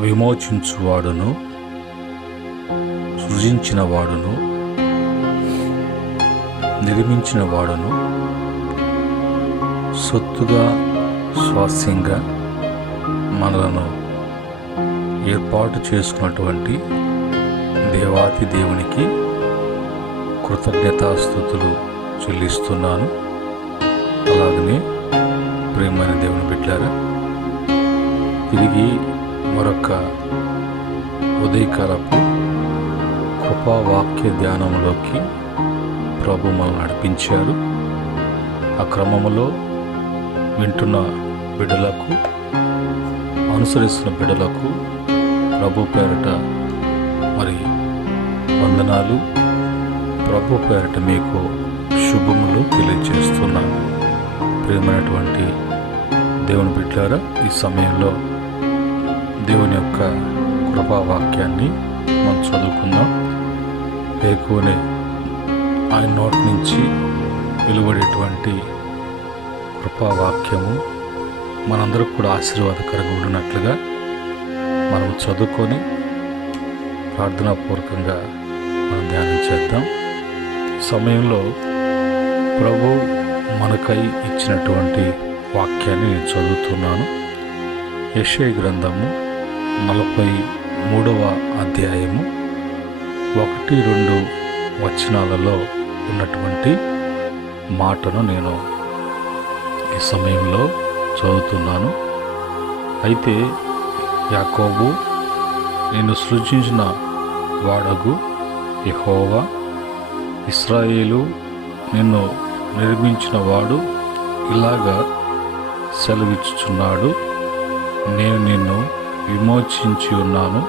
విమోచించువాడును, సృజించిన వాడును, నిర్మించిన వాడును, సొత్తుగా స్వాస్యంగా మనలను ఏర్పాటు చేసుకున్నటువంటి దేవాతి దేవునికి కృతజ్ఞతాస్తుతులు చెల్లిస్తున్నాను. అలాగనే ప్రియమైన దేవుని బిడ్డలారా, తిరిగి మరొక ఉదయకాలపు కృపావాక్య ధ్యానంలోకి ప్రభు మనల్ని నడిపించారు. ఆ క్రమంలో వింటున్న బిడ్డలకు, అనుసరిస్తున్న బిడ్డలకు ప్రభు పేరట మరి వందనాలు, ప్రభు పేరట మీకు శుభములు తెలియజేస్తున్నాను. ప్రియమైనటువంటి దేవుని బిడ్డలారా, ఈ సమయంలో దేవుని యొక్క కృపావాక్యాన్ని మనం చదువుకుందాం. ఎక్కువనే ఆయన నోటి నుంచి వెలువడేటువంటి కృపావాక్యము మనందరికి కూడా ఆశీర్వాదకరంగా ఉండినట్లుగా మనం చదువుకొని ప్రార్థనాపూర్వకంగా మనం ధ్యానం చేద్దాం. సమయంలో ప్రభు మనకై ఇచ్చినటువంటి వాక్యాన్ని నేను చదువుతున్నాను. యెషయా గ్రంథము 43వ అధ్యాయము 1-2 వచనాలలో ఉన్నటువంటి మాటను నేను ఈ సమయంలో చదువుతున్నాను. అయితే యాకోబు, నిన్ను సృజించిన వాడగు యెహోవా, ఇశ్రాయేలు, నిన్ను నిర్మించిన వాడు ఇలాగా సెలవిచ్చుచున్నాడు, నేను నిన్ను విమోచించి ఉన్నాను,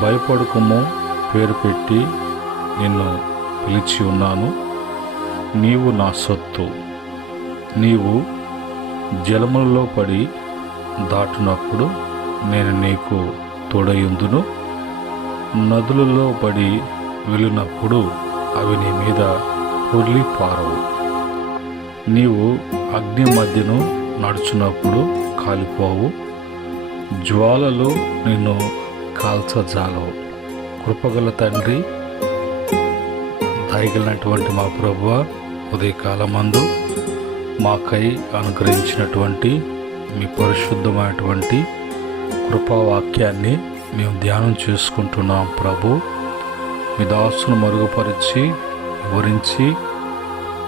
భయపడకుము, పేరు పెట్టి నిన్ను పిలిచి ఉన్నాను, నీవు నా సొత్తు, నీవు జలములలో పడి దాటునప్పుడు నేను నీకు తోడయుందును, నదులలో పడి వెళ్ళినప్పుడు అవి నీ మీద పొర్లి పారవు, నీవు అగ్ని మధ్యను నడుచున్నప్పుడు కాలిపోవు, జ్వాలలు నిన్ను కాల్చజాలవు. కృపగల తండ్రి, దయగలిగినటువంటి మా ప్రభువా, ఉదయకాలమందు మాకై అనుగ్రహించినటువంటి మీ పరిశుద్ధమైనటువంటి కృపావాక్యాన్ని మేము ధ్యానం చేసుకుంటున్నాం. ప్రభు, మీ దాసును మరుగుపరిచి వివరించి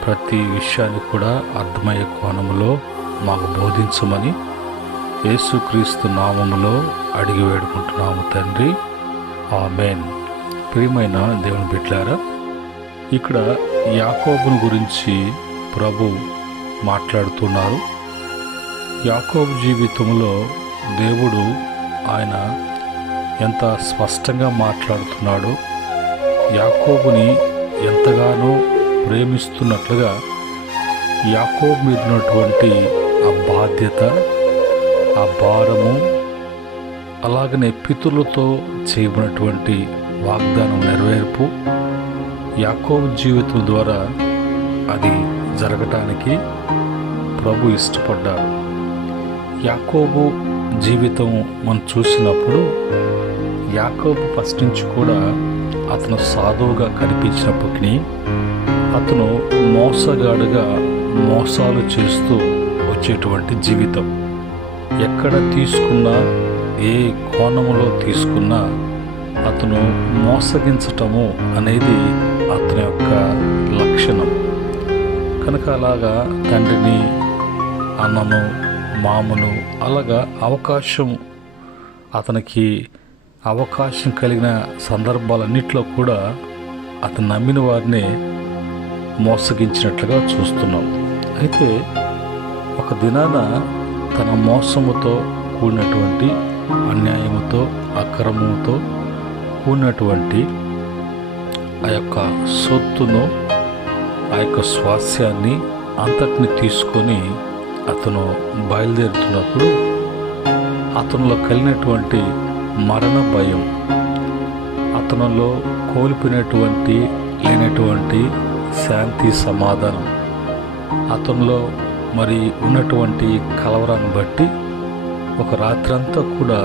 ప్రతి విషయాన్ని కూడా అర్థమయ్యే కోణంలో మాకు బోధించమని యేసుక్రీస్తు నామములో అడిగి వేడుకుంటున్నాము తండ్రి, ఆమేన్. ప్రియమైన దేవుని బిడ్డలారా, ఇక్కడ యాకోబును గురించి ప్రభు మాట్లాడుతున్నారు. యాకోబు జీవితంలో దేవుడు ఆయన ఎంత స్పష్టంగా మాట్లాడుతున్నాడో, యాకోబుని ఎంతగానో ప్రేమిస్తున్నట్లుగా యాకోబు మీద ఉన్నటువంటి ఆ బాధ్యత, ఆ భారము, అలాగనే పితరులతో చేయబడినటువంటి వాగ్దానం నెరవేర్పు యాకోబు జీవితం ద్వారా అది జరగటానికి ప్రభు ఇష్టపడ్డాడు. యాకోబు జీవితం మనం చూసినప్పుడు యాకోబు ఫస్ట్ నుంచి కూడా అతను సాధువుగా కనిపించినప్పటికీ అతను మోసగాడుగా మోసాలు చేస్తూ వచ్చేటువంటి జీవితం. ఎక్కడ తీసుకున్నా, ఏ కోణములో తీసుకున్నా అతను మోసగించటము అనేది అతని యొక్క లక్షణం. కనుక అలాగా తండ్రిని, అన్నను, మామను అలాగా అతనికి అవకాశం కలిగిన సందర్భాలన్నింటిలో కూడా అతను నమ్మిన వారిని మోసగించినట్లుగా చూస్తున్నాం. అయితే ఒక దినాన తన మోసముతో కూడినటువంటి, అన్యాయముతో, అక్రమముతో కూడినటువంటి ఆ యొక్క సొత్తును, ఆ యొక్క స్వాస్యాన్ని అంతటిని తీసుకొని అతను బయలుదేరుతున్నప్పుడు అతనిలో కలిగినటువంటి మరణ భయం, అతనిలో కోల్పోయినటువంటి లేనటువంటి శాంతి, సమాధానం, అతనిలో మరి ఉన్నటువంటి కలవరాన్ని బట్టి ఒక రాత్రంతా కూడా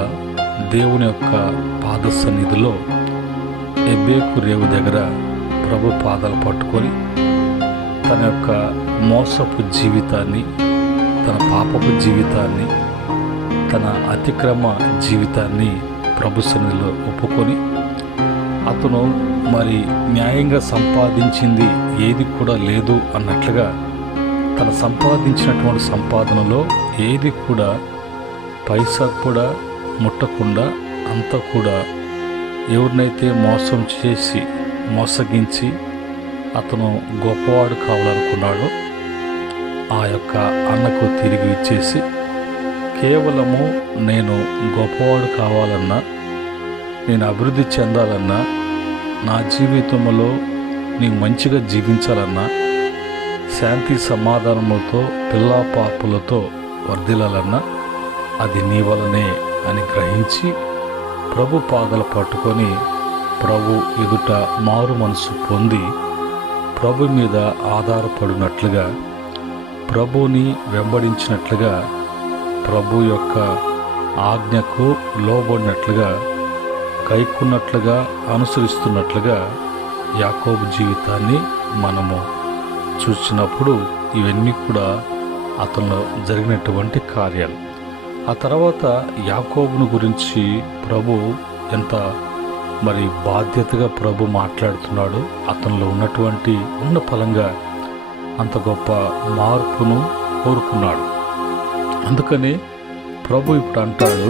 దేవుని యొక్క పాద సన్నిధిలో ఎబ్బేకు రేవు దగ్గర ప్రభు పాదాలు పట్టుకొని తన యొక్క మోసపు జీవితాన్ని, తన పాపపు జీవితాన్ని, తన అతిక్రమ జీవితాన్ని ప్రభు సన్నిధిలో ఒప్పుకొని అతను మరి న్యాయంగా సంపాదించింది ఏది కూడా లేదు అన్నట్లుగా తన సంపాదించినటువంటి సంపాదనలో ఏది కూడా పైసా కూడా ముట్టకుండా అంతా కూడా ఎవరినైతే మోసం చేసి మోసగించి అతను గొప్పవాడు కావాలనుకున్నాడో ఆ యొక్క అన్నకు తిరిగి ఇచ్చేసి కేవలము నేను గొప్పవాడు కావాలన్నా, నేను అభివృద్ధి చెందాలన్నా, నా జీవితంలో నేను మంచిగా జీవించాలన్నా, శాంతి సమాధానములతో పిల్లా పాపులతో వర్ధిల్లాలన్నా అది నీ వలనే అని గ్రహించి ప్రభు పాదాలు పట్టుకొని ప్రభు ఎదుట మారు మనసు పొంది ప్రభు మీద ఆధారపడినట్లుగా, ప్రభుని వెంబడించినట్లుగా, ప్రభు యొక్క ఆజ్ఞకు లోబడినట్లుగా, కైకున్నట్లుగా, అనుసరిస్తున్నట్లుగా యాకోబు జీవితాన్ని మనము చూసినప్పుడు ఇవన్నీ కూడా అతనిలో జరిగినటువంటి కార్యాలు. ఆ తర్వాత యాకోబును గురించి ప్రభు ఎంత మరి బాధ్యతగా ప్రభు మాట్లాడుతున్నాడు. అతనిలో ఉన్నటువంటి ఉన్న ఫలంగా అంత గొప్ప మార్పును కోరుకున్నాడు. అందుకని ప్రభు ఇప్పుడు అంటాడు,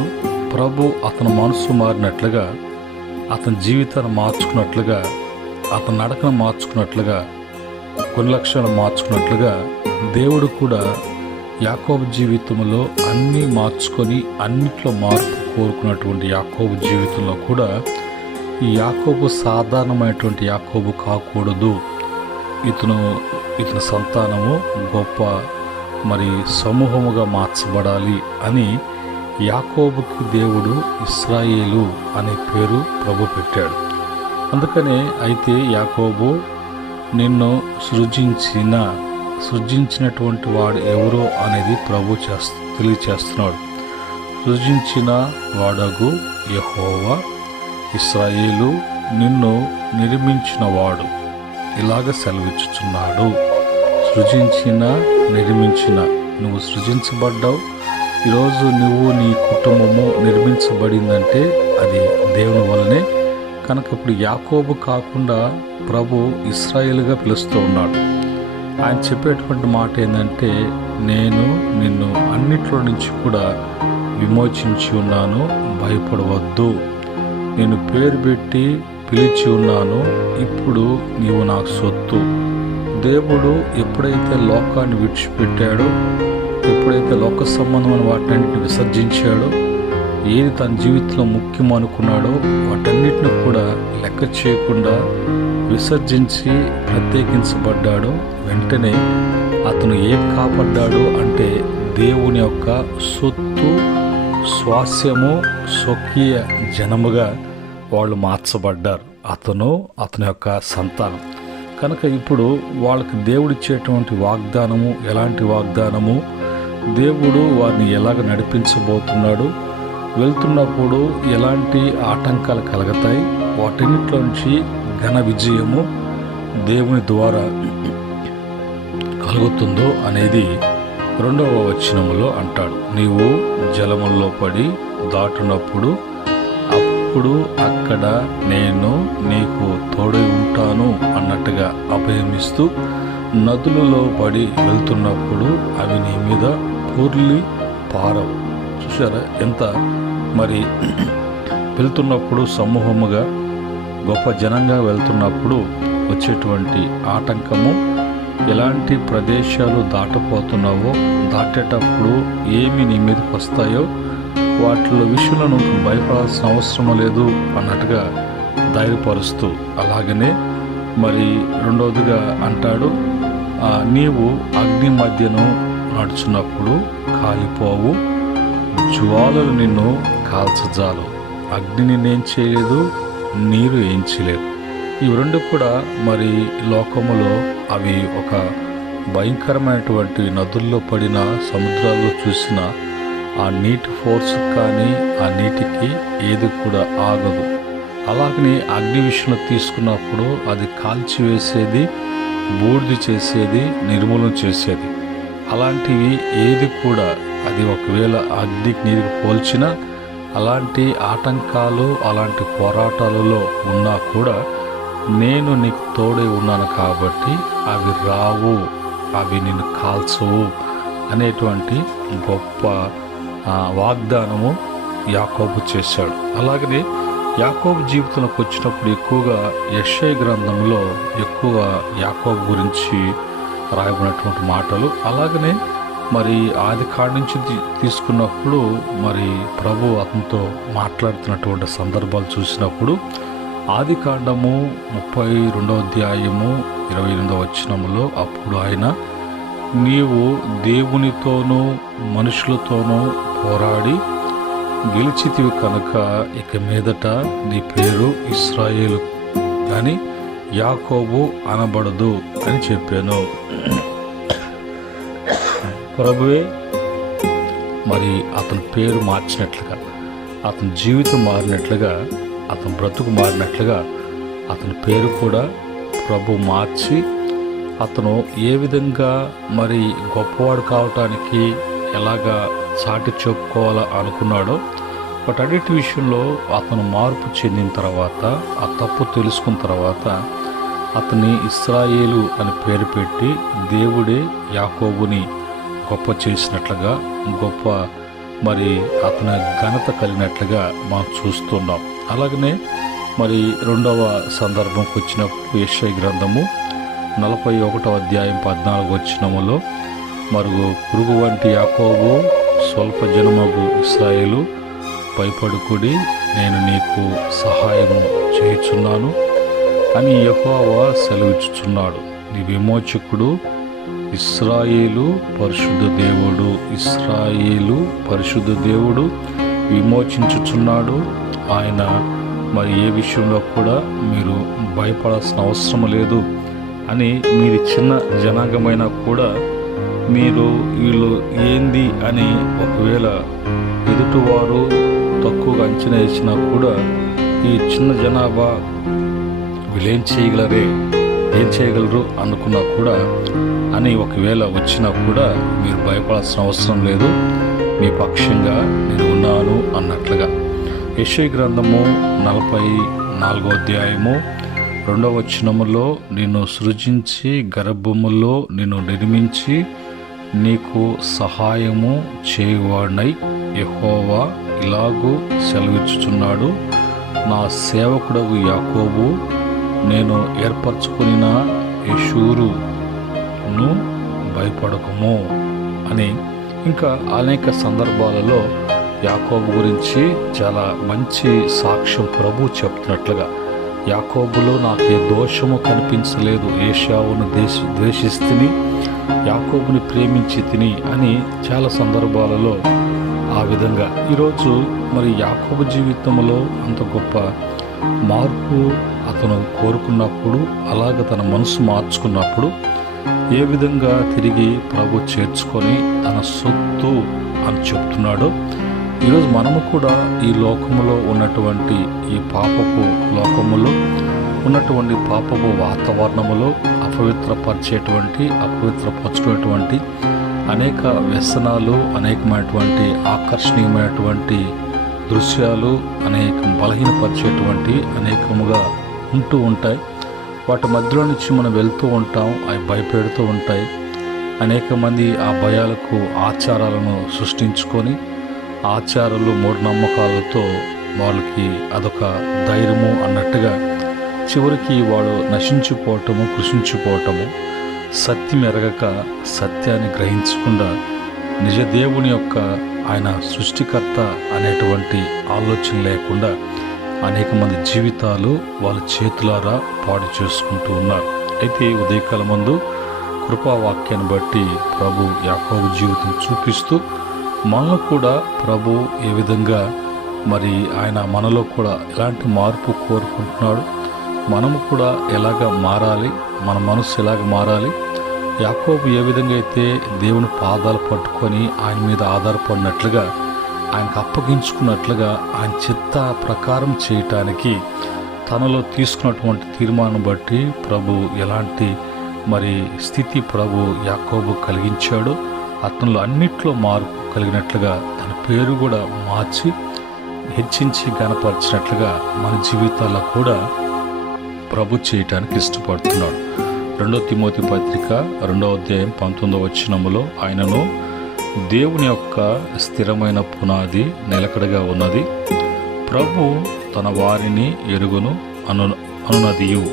ప్రభు అతని మనసు మారినట్లుగా, అతని జీవితాన్ని మార్చుకున్నట్లుగా, అతని నడకను మార్చుకున్నట్లుగా, కొన్ని లక్షణాలు మార్చుకున్నట్లుగా దేవుడు కూడా యాకోబు జీవితంలో అన్నీ మార్చుకొని అన్నిట్లో మార్పు కోరుకున్నటువంటి యాకోబు జీవితంలో కూడా ఈ యాకోబు సాధారణమైనటువంటి యాకోబు కాకూడదు, ఇతని సంతానము గొప్ప మరి సమూహముగా మార్చబడాలి అని యాకోబుకు దేవుడు ఇశ్రాయేలు అనే పేరు ప్రభు పెట్టాడు. అందుకనే అయితే యాకోబు నిన్ను సృజించినటువంటి వాడు ఎవరో అనేది ప్రభు తెలియచేస్తున్నాడు. సృజించిన వాడగు యెహోవా, ఇశ్రాయేలు నిన్ను నిర్మించిన వాడు ఇలాగ సెలవిచ్చుచున్నాడు. నిర్మించిన నువ్వు సృజించబడ్డావు. ఈరోజు నువ్వు నీ కుటుంబము నిర్మించబడిందంటే అది దేవుని వల్లనే. కనుక ఇప్పుడు యాకోబు కాకుండా ప్రభు ఇశ్రాయేలుగా పిలుస్తూ ఉన్నాడు. ఆయన చెప్పేటువంటి మాట ఏంటంటే, నేను నిన్ను అన్నిట్లో నుంచి కూడా విమోచించి ఉన్నాను, భయపడవద్దు. నేను పేరు పెట్టి పిలిచి ఉన్నాను, ఇప్పుడు నీవు నాకు సొత్తు. దేవుడు ఎప్పుడైతే లోకాన్ని విడిచిపెట్టాడో, ఎప్పుడైతే లోక సంబంధమైన వాటన్నిటిని విసర్జించాడో, ఏది తన జీవితంలో ముఖ్యం అనుకున్నాడో వాటన్నిటిని కూడా లెక్క చేయకుండా విసర్జించి ప్రత్యేకించబడ్డాడో, వెంటనే అతను ఏం కాపాడ్డాడు అంటే దేవుని యొక్క సొత్తు, స్వాస్యము, స్వకీయ జనముగా వాళ్ళు మార్చబడ్డారు. అతని యొక్క సంతానం. కనుక ఇప్పుడు వాళ్ళకి దేవుడిచ్చేటువంటి వాగ్దానము ఎలాంటి వాగ్దానము, దేవుడు వారిని ఎలాగ నడిపించబోతున్నాడు, వెళ్తున్నప్పుడు ఎలాంటి ఆటంకాలు కలుగుతాయి, వాటన్నిటిలోంచి ఘన విజయము దేవుని ద్వారా కలుగుతుందో అనేది 2వ వచనములో అంటాడు. నీవు జలముల్లో పడి దాటునప్పుడు అప్పుడు అక్కడ నేను నీకు తోడై ఉంటాను అన్నట్టుగా అభయమిస్తూ, నదులలో పడి వెళ్తున్నప్పుడు అవి నీ మీద పొర్లి పారవు. చూసారా ఎంత మరి వెళ్తున్నప్పుడు సమూహముగా గొప్ప జనంగా వెళ్తున్నప్పుడు వచ్చేటువంటి ఆటంకము, ఎలాంటి ప్రదేశాలు దాటపోతున్నావో, దాటేటప్పుడు ఏమి నీ మీదకి వస్తాయో వాటిలో విషయంలో భయపడాల్సిన అవసరం లేదు అన్నట్టుగా ధైర్యపరుస్తూ, అలాగనే మరి 2వదిగా అంటాడు, నీవు అగ్ని మధ్యను నడుచున్నప్పుడు కాలిపోవు, జ్వాలలు నిన్ను కాల్చజాలు, అగ్ని నిన్నేం చేయలేదు, నీరు ఏం చేయలేదు. ఈ 2 కూడా మరి లోకములో అవి ఒక భయంకరమైనటువంటి నదుల్లో పడిన, సముద్రాల్లో చూసిన ఆ నీటి ఫోర్స్ కానీ ఆ నీటికి ఏది కూడా ఆగదు. అలాగని అగ్ని విషయంలో తీసుకున్నప్పుడు అది కాల్చివేసేది, బూడిద చేసేది, నిర్మూలన చేసేది. అలాంటివి ఏది కూడా అది ఒకవేళ అగ్నికి నీరుకి పోల్చినా అలాంటి ఆటంకాలు అలాంటి పోరాటాలలో ఉన్నా కూడా నేను నీకు తోడై ఉన్నాను కాబట్టి అవి రావు, అవి నిన్ను కాల్చవు అనేటువంటి గొప్ప వాగ్దానము యాకోబు చేశాడు. అలాగనే యాకోబు జీవితంలోకి వచ్చినప్పుడు ఎక్కువగా యెషయా గ్రంథంలో ఎక్కువగా యాకోబు గురించి రాయబడినటువంటి మాటలు, అలాగనే మరి ఆది కాడ నుంచి తీసుకున్నప్పుడు మరి ప్రభు అతనితో మాట్లాడుతున్నటువంటి సందర్భాలు చూసినప్పుడు ఆది కాండము 32వ అధ్యాయము 28వ వచనములో అప్పుడు ఆయన, నీవు దేవునితోనూ మనుషులతోనూ పోరాడి గెలిచితివి కనుక ఇక మీదట నీ పేరు ఇశ్రాయేలు కానీ యాకోబు అనబడదు అని చెప్పాను. ప్రభువే మరి అతని పేరు మార్చినట్లుగా, అతని జీవితం మారినట్లుగా, అతని బ్రతుకు మారినట్లుగా అతని పేరు కూడా ప్రభు మార్చి అతను ఏ విధంగా మరి గొప్పవాడు కావటానికి ఎలాగా చాటి చెప్పుకోవాలా అనుకున్నాడో వాటన్నిటి విషయంలో అతను మార్పు చెందిన తర్వాత, ఆ తప్పు తెలుసుకున్న తర్వాత అతన్ని ఇశ్రాయేలు అని పేరు పెట్టి దేవుడే యాకోబుని గొప్ప చేసినట్లుగా, గొప్ప మరి అతని ఘనత కలిగినట్లుగా మనం చూస్తున్నాం. అలాగనే మరి రెండవ సందర్భంకి వచ్చినప్పుడు యెషయా గ్రంథము 41వ అధ్యాయం 14వ వచనములో, మరుగు పురుగు వంటి యాకోబు స్వల్ప జనమగు ఇశ్రాయేలు భయపడుకుడి, నేను నీకు సహాయము చేయుచున్నాను అని యెహోవా సెలవిచ్చుచున్నాడు. నీ విమోచకుడు ఇశ్రాయేలు పరిశుద్ధ దేవుడు, ఇశ్రాయేలు పరిశుద్ధ దేవుడు విమోచించుచున్నాడు. ఆయన మరి ఏ విషయంలో కూడా మీరు భయపడాల్సిన అవసరం లేదు అని, మీరు చిన్న జనాంగమైనా కూడా మీరు వీళ్ళు ఏంది అని ఒకవేళ ఎదుటివారు తక్కువగా అంచనా వేసినా కూడా ఈ చిన్న జనాభా వీళ్ళేం చేయగలరే, ఏం చేయగలరు అనుకున్నా కూడా అని ఒకవేళ వచ్చినా కూడా మీరు భయపడాల్సిన అవసరం లేదు, మీ పక్షంగా నేను ఉన్నాను అన్నట్లుగా. యెషయా గ్రంథము 44వ అధ్యాయము 2వ వచనములో, నిన్ను సృజించి గర్భములో నిన్ను నిర్మించి నీకు సహాయము చేయువాడనై యెహోవా ఇలాగూ సెలవిచ్చుచున్నాడు, నా సేవకుడగు యాకోబు నేను ఏర్పరచుకున్న యెషూరును భయపడకము అని. ఇంకా అనేక సందర్భాలలో యాకోబు గురించి చాలా మంచి సాక్ష్యం ప్రభు చెప్తున్నట్లుగా, యాకోబులో నాకు ఏ దోషము కనిపించలేదు, ఏశావును ద్వేషిస్తుని యాకోబుని ప్రేమించి తిని అని చాలా సందర్భాలలో ఆ విధంగా. ఈరోజు మరి యాకోబు జీవితంలో అంత గొప్ప మార్పు అతను కోరుకున్నప్పుడు, అలాగ తన మనసు మార్చుకున్నప్పుడు ఏ విధంగా తిరిగి ప్రభు చేర్చుకొని తన సొత్తు అని చెప్తున్నాడో, ఈరోజు మనము కూడా ఈ లోకములో ఉన్నటువంటి ఈ పాపపు లోకములో ఉన్నటువంటి పాపపు వాతావరణములో అపవిత్రపరచుకునేటువంటి అనేక వ్యసనాలు, అనేకమైనటువంటి ఆకర్షణీయమైనటువంటి దృశ్యాలు, అనేక బలహీనపరిచేటువంటి అనేకముగా ఉంటూ ఉంటాయి. వాటి మధ్యలో నుంచి మనం వెళ్తూ ఉంటాం, అవి భయపెడుతూ ఉంటాయి. అనేక మంది ఆ భయాలకు ఆచారాలను సృష్టించుకొని ఆచారాలు మూఢనమ్మకాలతో వాళ్ళకి అదొక ధైర్యము అన్నట్టుగా చివరికి వాడు నశించిపోవటము, కృషించిపోవటము, సత్యం ఎరగక సత్యాన్ని గ్రహించకుండా నిజ దేవుని యొక్క ఆయన సృష్టికర్త అనేటువంటి ఆలోచన లేకుండా అనేక మంది జీవితాలు వాళ్ళ చేతులారా పాడు చేసుకుంటూ ఉన్నారు. అయితే ఉదయకాలం ముందు కృపావాక్యాన్ని బట్టి ప్రభు యాకోబు జీవితం చూపిస్తూ మనలో కూడా ప్రభు ఏ విధంగా మరి ఆయన మనలో కూడా ఎలాంటి మార్పు కోరుకుంటున్నాడు, మనము కూడా ఎలాగ మారాలి, మన మనసు ఎలాగ మారాలి. యాకోబు ఏ విధంగా అయితే దేవుని పాదాలు పట్టుకొని ఆయన మీద ఆధారపడినట్లుగా ఆయనకు అప్పగించుకున్నట్లుగా ఆయన చిత్త ప్రకారం చేయటానికి తనలో తీసుకున్నటువంటి తీర్మానం బట్టి ప్రభు ఎలాంటి స్థితి ప్రభు యాకోబు కలిగించాడు, అతనిలో అన్నిట్లో మార్పు కలిగినట్లుగా తన పేరు కూడా మార్చి హెచ్చించి గణపరిచినట్లుగా మన జీవితాల్లో కూడా ప్రభు చేయటానికి ఇష్టపడుతున్నాడు. 2 తిమోతి పత్రిక 2వ అధ్యాయం 19వ వచనములో ఆయనను దేవుని యొక్క స్థిరమైన పునాది నిలకడగా ఉన్నది, ప్రభు తన వారిని ఎరుగును అనునదియు,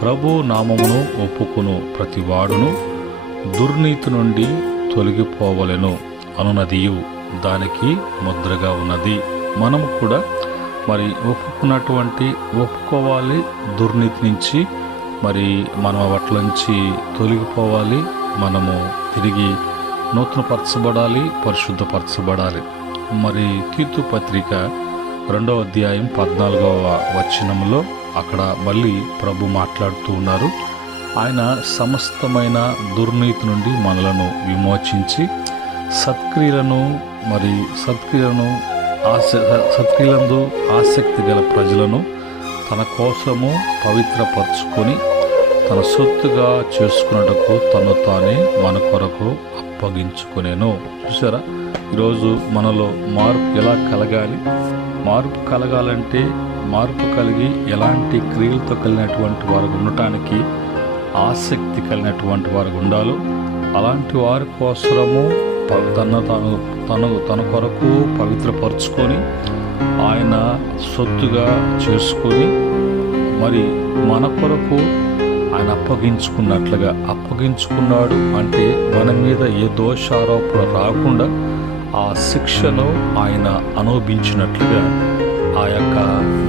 ప్రభు నామమును ఒప్పుకును ప్రతి వాడును దుర్నీతి నుండి తొలగిపోవలెను అనునదియు దానికి ముద్రగా ఉన్నది. మనము కూడా ఒప్పుకోవాలి, దుర్నీతి నుంచి మనం వాటి నుంచి తొలగిపోవాలి, మనము తిరిగి నూతనపరచబడాలి, పరిశుద్ధపరచబడాలి. తీతు పత్రిక 2వ అధ్యాయం 14వ వచనంలో అక్కడ మళ్ళీ ప్రభు మాట్లాడుతూ ఉన్నారు. ఆయన సమస్తమైన దుర్నీతి నుండి మనలను విమోచించి సత్క్రియలందు ఆసక్తి గల ప్రజలను తన కోసము పవిత్రపరచుకొని తన సొత్తుగా చేసుకున్నటకు తను తానే మన కొరకు అప్పగించుకునేను. చూసారా, ఈరోజు మనలో మార్పు ఎలా కలగాలి? మార్పు కలగాలంటే మార్పు కలిగి ఎలాంటి క్రియలతో కలిగినటువంటి వారు ఉండటానికి ఆసక్తి కలిగినటువంటి వారు ఉండాలో అలాంటి వారి కోసము తన కొరకు పవిత్రపరచుకొని ఆయన సొత్తుగా చేసుకొని మన కొరకు ఆయన అప్పగించుకున్నాడు అంటే మన మీద ఏ దోషారోపణ రాకుండా ఆ శిక్షను ఆయన అనుభవించినట్లుగా, ఆ యొక్క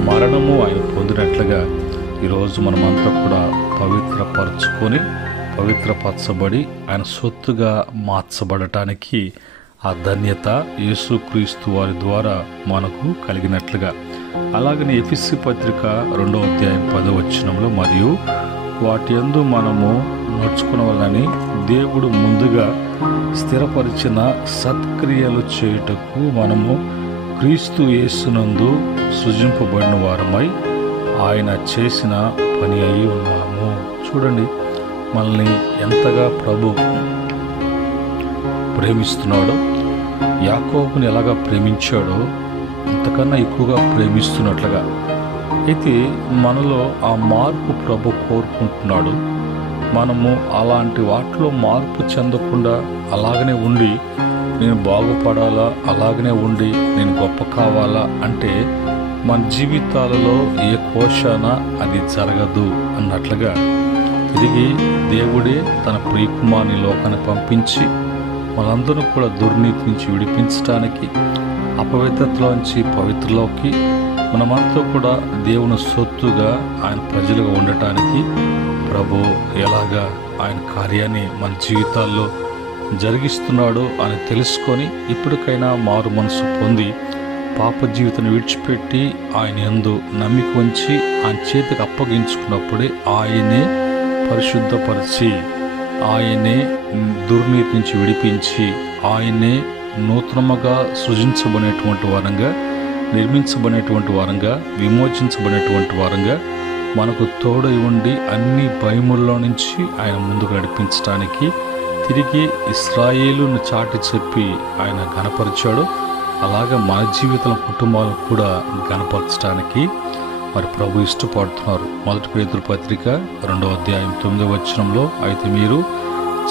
మరణము ఆయన పొందినట్లుగా ఈరోజు మనమంతా కూడా పవిత్రపరచబడి ఆయన సొత్తుగా మార్చబడటానికి ఆ ధన్యత యేసుక్రీస్తు వారి ద్వారా మనకు కలిగినట్లుగా. అలాగనే ఎఫెసీ పత్రిక 2వ అధ్యాయం 10వ వచనంలో మరియు వాటి యందు మనము నడుచుకునవలనని దేవుడు ముందుగా స్థిరపరిచిన సత్క్రియలు చేయుటకు మనము క్రీస్తు యేసునందు సృజింపబడిన వారమై ఆయన చేసిన పని అయి ఉన్నాము. చూడండి, మనల్ని ఎంతగా ప్రభు ప్రేమిస్తున్నాడో, యాకోబుని ఎలాగా ప్రేమించాడో అంతకన్నా ఎక్కువగా ప్రేమిస్తున్నట్లుగా. అయితే మనలో ఆ మార్పు ప్రభు కోరుకుంటున్నాడు. మనము అలాంటి వాటిలో మార్పు చెందకుండా అలాగనే ఉండి నేను బాగుపడాలా, అలాగనే ఉండి నేను గొప్ప కావాలా అంటే మన జీవితాలలో ఏ కోశాన అది జరగదు అన్నట్లుగా తిరిగి దేవుడే తన ప్రియకుమారుని లోకాన్ని పంపించి మనందరూ కూడా దుర్నీతి నుంచి విడిపించడానికి, అపవిత్రతలోంచి పవిత్రలోకి మనమంతా కూడా దేవుని సొత్తుగా ఆయన ప్రజలుగా ఉండటానికి ప్రభు ఎలాగా ఆయన కార్యాన్ని మన జీవితాల్లో జరిగిస్తున్నాడో అని తెలుసుకొని ఇప్పటికైనా మారు మనసు పొంది పాప జీవితాన్ని విడిచిపెట్టి ఆయన యందు నమ్మిక ఉంచి ఆయన చేతికి అప్పగించుకున్నప్పుడే ఆయనే పరిశుద్ధపరిచి, ఆయనే దుర్నీతి నుంచి విడిపించి, ఆయనే నూతనముగా సృజించబడినటువంటి వారంగా, నిర్మించబడినటువంటి వారంగా, విమోచించబడినటువంటి వారంగా మనకు తోడై ఉండి అన్ని భయముల్లో నుంచి ఆయన ముందుకు నడిపించడానికి తిరిగి ఇశ్రాయేలును చాటి చెప్పి ఆయన ఘనపరిచాడు. అలాగే మన జీవితం కుటుంబాలను కూడా ఘనపరచడానికి ప్రభు ఇష్టపడుతున్నారు. 1 పేతురు పత్రిక 2వ అధ్యాయం 9వ వచనంలో అయితే మీరు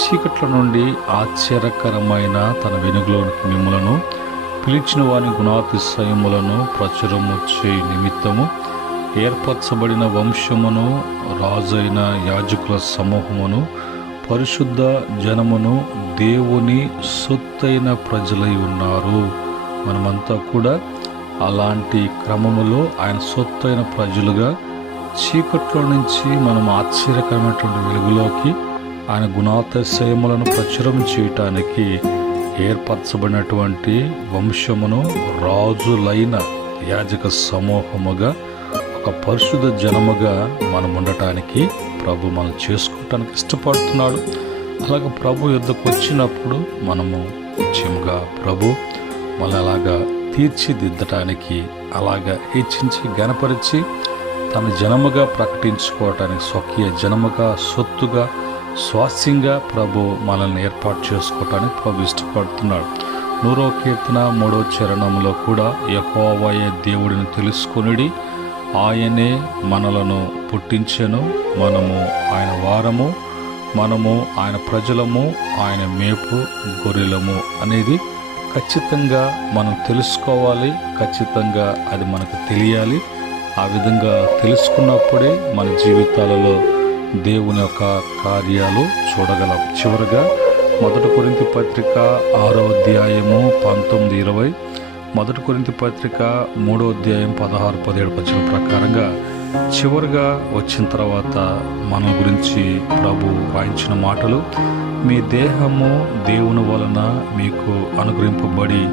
చీకట్ల నుండి ఆశ్చర్యకరమైన తన వెనుకలోనికి మిమ్ములను పిలిచిన వాని గుణాతిశయములను ప్రచురము చేయి నిమిత్తము ఏర్పరచబడిన వంశమును, రాజైన యాజకుల సమూహమును, పరిశుద్ధ జనమును, దేవుని సొత్తైన ప్రజలై ఉన్నారు. మనమంతా కూడా అలాంటి క్రమములో ఆయన సొత్తైన ప్రజలుగా చీకట్లో నుంచి మనం ఆశ్చర్యకరమైనటువంటి వెలుగులోకి ఆయన గుణాతిశయములను ప్రచురం చేయటానికి ఏర్పరచబడినటువంటి వంశమును, రాజులైన యాజక సమూహముగా, ఒక పరిశుద్ధ జనముగా మనం ఉండటానికి ప్రభు మనం చేసుకోవటానికి ఇష్టపడుతున్నాడు. అలాగే ప్రభు యుద్ధకు వచ్చినప్పుడు మనము నిశ్చయముగా ప్రభు మన అలాగా తీర్చిదిద్దటానికి, అలాగా హెచ్చించి గణపరిచి తన జనముగా ప్రకటించుకోవటానికి, స్వకీయ జనముగా, సొత్తుగా, స్వాస్యంగా ప్రభు మనల్ని ఏర్పాటు చేసుకోవటానికి ప్రభు ఇష్టపడుతున్నాడు. 100వ కీర్తన 3వ చరణంలో కూడా యెహోవాయే దేవుడిని తెలుసుకొనుడి, ఆయనే మనలను పుట్టించెను, మనము ఆయన వారము, మనము ఆయన ప్రజలము, ఆయన మేపు గొర్రెలము అనేది ఖచ్చితంగా మనం తెలుసుకోవాలి. ఖచ్చితంగా అది మనకు తెలియాలి. ఆ విధంగా తెలుసుకున్నప్పుడే మన జీవితాలలో దేవుని యొక్క కార్యాలు చూడగలం. చివరగా 1 కొరింథీ పత్రిక 6వ అధ్యాయము 19-20, 1 కొరింథీ పత్రిక 3వ అధ్యాయం 16-17 వచనం ప్రకారంగా చివరిగా వచ్చిన తర్వాత మన గురించి ప్రభు రాయించిన మాటలు, మీ దేహము దేవుని వలన మీకు అనుగ్రహింపబడి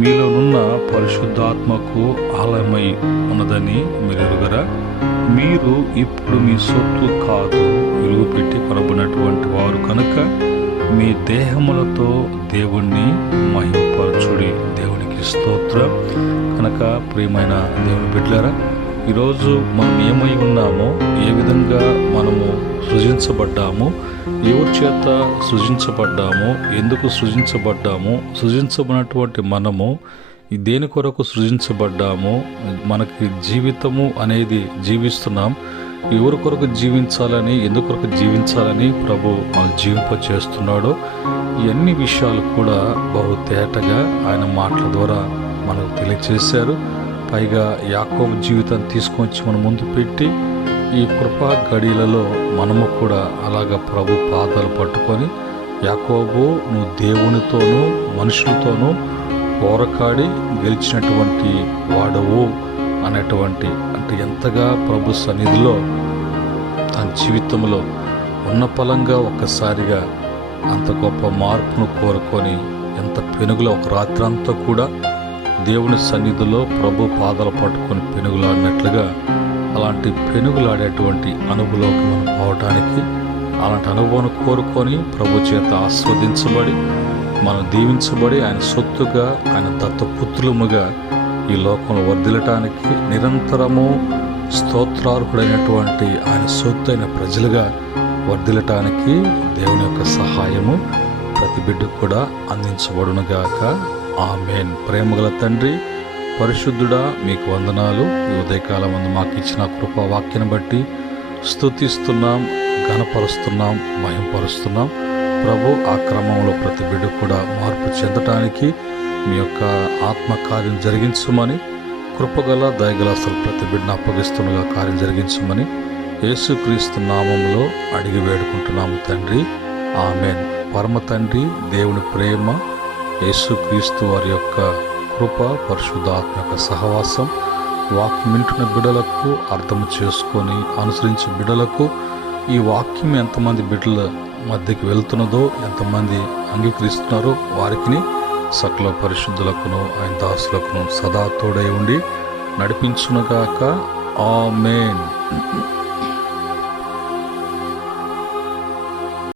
మీలోనున్న పరిశుద్ధాత్మకు ఆలయమై ఉన్నదని మీరు ఎరుగరా? మీరు ఇప్పుడు మీ సొత్తు కాదు, విలువ పెట్టి కొనబడినటువంటి వారు కనుక మీ దేహములతో దేవుణ్ణి మహిమపరచుడి. దేవునికి స్తోత్రం. కనుక ప్రియమైన దేవుని బిడ్డలారా, ఈరోజు మనం ఏమై ఉన్నామో, ఏ విధంగా మనము సృజించబడ్డాము, ఎవరి చేత సృజించబడ్డాము, ఎందుకు సృజించబడ్డాము, సృజించబడినటువంటి మనము దేని కొరకు సృజించబడ్డాము, మనకి జీవితము అనేది జీవిస్తున్నాం, ఎవరి కొరకు జీవించాలని, ఎందుకొరకు జీవించాలని ప్రభు మనకు జీవింప చేస్తున్నాడో ఇవన్నీ విషయాలు కూడా బహు తేటగా ఆయన మాటల ద్వారా మనకు తెలియచేశారు. పైగా యాకోబు జీవితాన్ని తీసుకొచ్చి మన ముందు పెట్టి ఈ కృపా గడియలలో మనము కూడా అలాగా ప్రభు పాదాలు పట్టుకొని, యాకోబు నువ్వు దేవునితోనూ మనుషులతోనూ పోరాడి గెలిచినటువంటి వాడవు అనేటువంటి, అంటే ఎంతగా ప్రభు సన్నిధిలో తన జీవితంలో ఉన్న ఫలంగా ఒక్కసారిగా అంత గొప్ప మార్పును కోరుకొని ఎంత పెనుగులో ఒక రాత్రి అంతా కూడా దేవుని సన్నిధిలో ప్రభు పాదాలు పట్టుకొని పెనుగులాడినట్లుగా అలాంటి పెనుగులాడేటువంటి అనుభవంలోకి మనం పోవటానికి, అలాంటి అనుభవాన్ని కోరుకొని ప్రభు చేత ఆస్వాదించబడి మనం దీవించబడి ఆయన సొత్తుగా, ఆయన దత్తపుత్రులముగా ఈ లోకంలో వర్ధిల్లటానికి, నిరంతరము స్తోత్రార్హుడైనటువంటి ఆయన సొత్తు అయిన ప్రజలుగా వర్ధిల్లటానికి దేవుని యొక్క సహాయము ప్రతి బిడ్డకు కూడా అందించబడునుగాక. ఆమేన్. ప్రేమగల తండ్రి, పరిశుద్ధుడా, మీకు వందనాలు. ఈ ఉదయకాలం ముందు మాకు ఇచ్చిన కృపా వాక్యాన్ని బట్టి స్తుతిస్తున్నాం, ఘనపరుస్తున్నాం, మహింపరుస్తున్నాం. ప్రభు ఆ క్రమంలో ప్రతి బిడ్డ కూడా మార్పు చెందటానికి మీ యొక్క ఆత్మకార్యం జరిగించమని, కృపగల దయగల అసలు ప్రతి బిడ్డను అప్పగిస్తుండగా కార్యం జరిగించమని యేసుక్రీస్తు నామంలో అడిగి వేడుకుంటున్నాము తండ్రి. ఆమేన్. పరమ తండ్రి దేవుని ప్రేమ, యేసుక్రీస్తు వారి యొక్క కృప, పరిశుద్ధాత్మ యొక్క సహవాసం, వాక్యం వింటున్న బిడ్డలకు, అర్థం చేసుకొని అనుసరించే బిడ్డలకు, ఈ వాక్యం ఎంతమంది బిడ్డల మధ్యకి వెళ్తున్నదో, ఎంతమంది అంగీకరిస్తున్నారో వారికి సకల పరిశుద్ధులకును ఆయన దాసులకును సదా తోడై ఉండి నడిపించునుగాక. ఆమేన్.